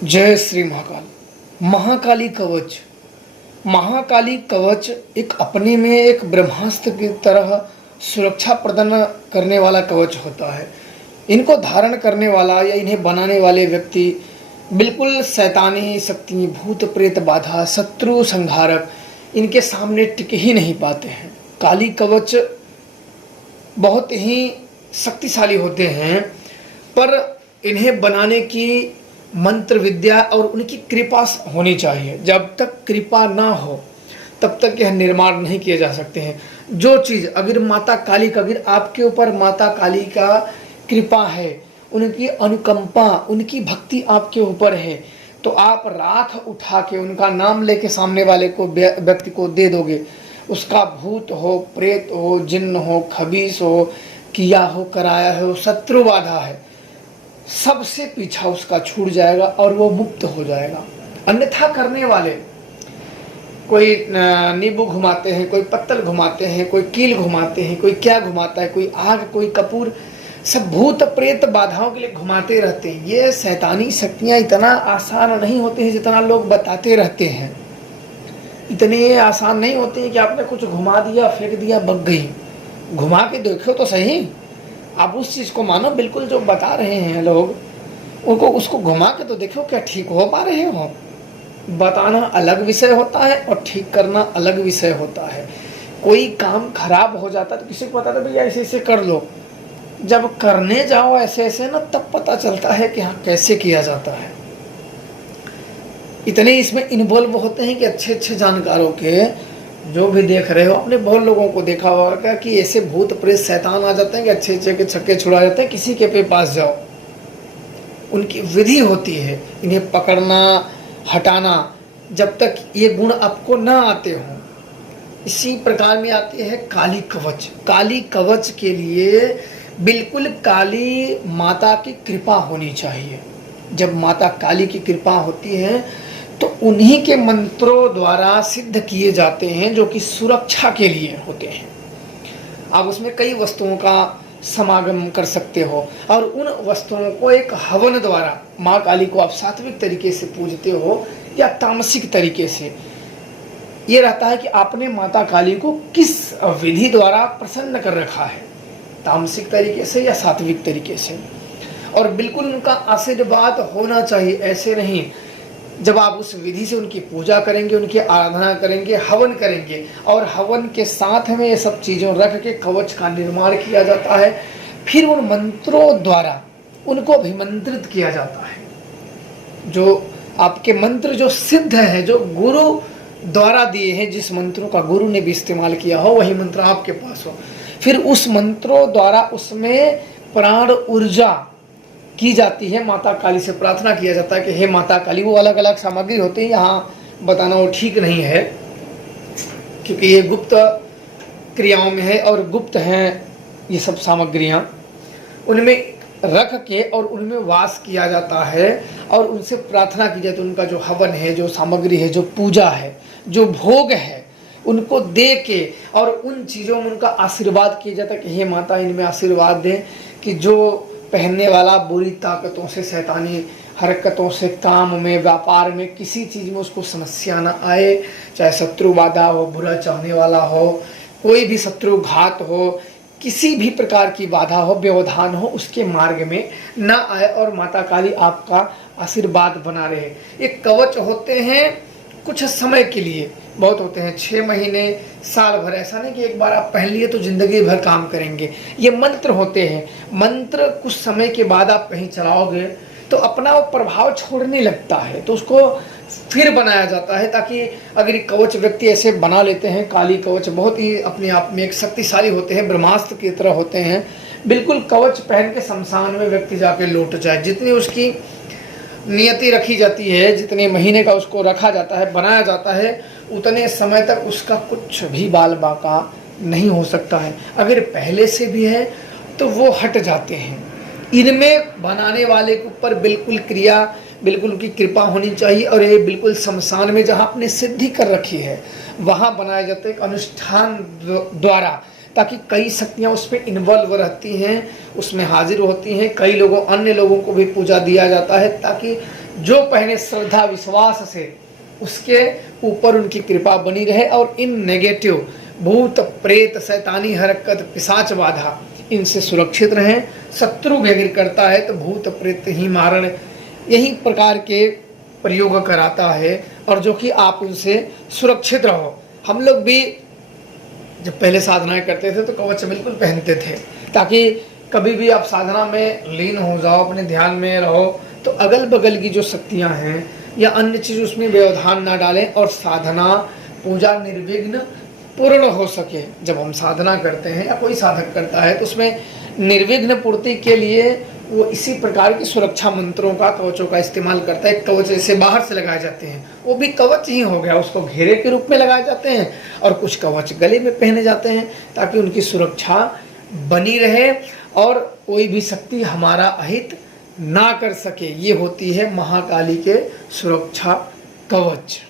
जय श्री महाकाल। महाकाली कवच। महाकाली कवच एक अपने में एक ब्रह्मास्त्र की तरह सुरक्षा प्रदान करने वाला कवच होता है। इनको धारण करने वाला या इन्हें बनाने वाले व्यक्ति बिल्कुल शैतानी शक्ति, भूत प्रेत बाधा, शत्रु संहारक इनके सामने टिक ही नहीं पाते हैं। काली कवच बहुत ही शक्तिशाली होते हैं, पर इन्हें बनाने की मंत्र विद्या और उनकी कृपा होनी चाहिए। जब तक कृपा ना हो तब तक यह निर्माण नहीं किए जा सकते हैं। जो चीज़ अगर माता काली का, अगर आपके ऊपर माता काली का कृपा है, उनकी अनुकंपा, उनकी भक्ति आपके ऊपर है, तो आप राख उठा के उनका नाम लेके सामने वाले को, व्यक्ति को दे दोगे। उसका भूत हो, प्रेत हो, जिन्न हो, खबीस हो, किया हो, कराया हो, शत्रु बाधा है, सबसे पीछा उसका छूट जाएगा और वो मुक्त हो जाएगा। अन्यथा करने वाले कोई नींबू घुमाते हैं, कोई पत्तल घुमाते हैं, कोई कील घुमाते हैं, कोई क्या घुमाता है, कोई आग, कोई कपूर, सब भूत प्रेत बाधाओं के लिए घुमाते रहते हैं। ये शैतानी शक्तियाँ इतना आसान नहीं होती हैं जितना लोग बताते रहते हैं। इतने आसान नहीं होती हैं कि आपने कुछ घुमा दिया, फेंक दिया, बग गई। घुमा के देखो तो सही, आप उस चीज़ को मानो बिल्कुल जो बता रहे हैं लोग, उनको उसको घुमा के तो देखो क्या ठीक हो पा रहे हो। बताना अलग विषय होता है और ठीक करना अलग विषय होता है। कोई काम खराब हो जाता है तो किसी को बताता भैया ऐसे ऐसे कर लो, जब करने जाओ ऐसे ऐसे ना, तब पता चलता है कि हाँ कैसे किया जाता है। इतने इसमें इन्वॉल्व होते हैं कि अच्छे अच्छे जानकारों के, जो भी देख रहे हो, आपने बहुत लोगों को देखा होगा कि ऐसे भूत प्रेत शैतान आ जाते हैं कि अच्छे अच्छे के छक्के छुड़ा जाते हैं। किसी के पास जाओ, उनकी विधि होती है इन्हें पकड़ना, हटाना, जब तक ये गुण आपको ना आते हों। इसी प्रकार में आती है काली कवच। काली कवच के लिए बिल्कुल काली माता की कृपा होनी चाहिए। जब माता काली की कृपा होती है तो उन्हीं के मंत्रों द्वारा सिद्ध किए जाते हैं, जो कि सुरक्षा के लिए होते हैं। आप उसमें कई वस्तुओं का समागम कर सकते हो और उन वस्तुओं को एक हवन द्वारा, माँ काली को आप सात्विक तरीके से पूजते हो या तामसिक तरीके से, ये रहता है कि आपने माता काली को किस विधि द्वारा प्रसन्न कर रखा है, तामसिक तरीके से या सात्विक तरीके से। और बिल्कुल उनका आशीर्वाद होना चाहिए, ऐसे नहीं। जब आप उस विधि से उनकी पूजा करेंगे, उनकी आराधना करेंगे, हवन करेंगे, और हवन के साथ में ये सब चीज़ों रख के कवच का निर्माण किया जाता है। फिर उन मंत्रों द्वारा उनको अभिमंत्रित किया जाता है। जो आपके मंत्र जो सिद्ध है, जो गुरु द्वारा दिए हैं, जिस मंत्रों का गुरु ने भी इस्तेमाल किया हो, वही मंत्र आपके पास हो। फिर उस मंत्रों द्वारा उसमें प्राण ऊर्जा की जाती है। माता काली से प्रार्थना किया जाता है कि हे माता काली, वो अलग अलग सामग्री होती है, यहाँ बताना वो ठीक नहीं है क्योंकि ये गुप्त क्रियाओं में है और गुप्त हैं ये सब सामग्रियाँ। उनमें रख के और उनमें वास किया जाता है और उनसे प्रार्थना की जाती है। उनका जो हवन है, जो सामग्री है, जो पूजा है, जो भोग है, उनको दे के और उन चीज़ों में उनका आशीर्वाद किया जाता है कि हे माता, इनमें आशीर्वाद दें कि जो पहनने वाला बुरी ताकतों से, शैतानी हरकतों से, काम में, व्यापार में, किसी चीज़ में उसको समस्या ना आए। चाहे शत्रु बाधा हो, बुरा चाहने वाला हो, कोई भी शत्रु घात हो, किसी भी प्रकार की बाधा हो, व्यवधान हो, उसके मार्ग में ना आए और माता काली आपका आशीर्वाद बना रहे। ये कवच होते हैं कुछ समय के लिए, बहुत होते हैं 6 महीने, साल भर। ऐसा नहीं कि एक बार आप पहन लिए तो जिंदगी भर काम करेंगे। ये मंत्र होते हैं। मंत्र कुछ समय के बाद आप कहीं चलाओगे तो अपना वो प्रभाव छोड़ने लगता है, तो उसको फिर बनाया जाता है। ताकि अगर ये कवच व्यक्ति ऐसे बना लेते हैं, काली कवच बहुत ही अपने आप में एक शक्तिशाली होते हैं, ब्रह्मास्त्र की तरह होते हैं। बिल्कुल कवच पहन के शमशान में व्यक्ति जाके लौट जाए, जितनी उसकी नियति रखी जाती है, जितने महीने का उसको रखा जाता है, बनाया जाता है, उतने समय तक उसका कुछ भी बाल बाका नहीं हो सकता है। अगर पहले से भी है तो वो हट जाते हैं। इनमें बनाने वाले के ऊपर बिल्कुल क्रिया, बिल्कुल उनकी कृपा होनी चाहिए। और ये बिल्कुल शमशान में जहाँ आपने सिद्धि कर रखी है वहाँ बनाया जाता है एक अनुष्ठान द्वारा, ताकि कई शक्तियाँ उसमें इन्वॉल्व रहती हैं, उसमें हाजिर होती हैं। कई लोगों, अन्य लोगों को भी पूजा दिया जाता है ताकि जो पहने श्रद्धा विश्वास से उसके ऊपर उनकी कृपा बनी रहे और इन नेगेटिव भूत प्रेत शैतानी हरकत पिशाच बाधा इनसे सुरक्षित रहें। शत्रु घेर करता है तो भूत प्रेत ही मारण यही प्रकार के प्रयोग कराता है, और जो कि आप उनसे सुरक्षित रहो। हम लोग भी जब पहले साधनाएं करते थे तो कवच बिल्कुल पहनते थे, ताकि कभी भी आप साधना में लीन हो जाओ, अपने ध्यान में रहो, तो अगल बगल की जो शक्तियां हैं या अन्य चीज उसमें व्यवधान ना डालें और साधना पूजा निर्विघ्न पूर्ण हो सके। जब हम साधना करते हैं या कोई साधक करता है तो उसमें निर्विघ्न पूर्ति के लिए वो इसी प्रकार की सुरक्षा मंत्रों का कवचों का इस्तेमाल करता है। कवच जैसे बाहर से लगाए जाते हैं वो भी कवच ही हो गया, उसको घेरे के रूप में लगाए जाते हैं, और कुछ कवच गले में पहने जाते हैं ताकि उनकी सुरक्षा बनी रहे और कोई भी शक्ति हमारा अहित ना कर सके। ये होती है महाकाली के सुरक्षा कवच।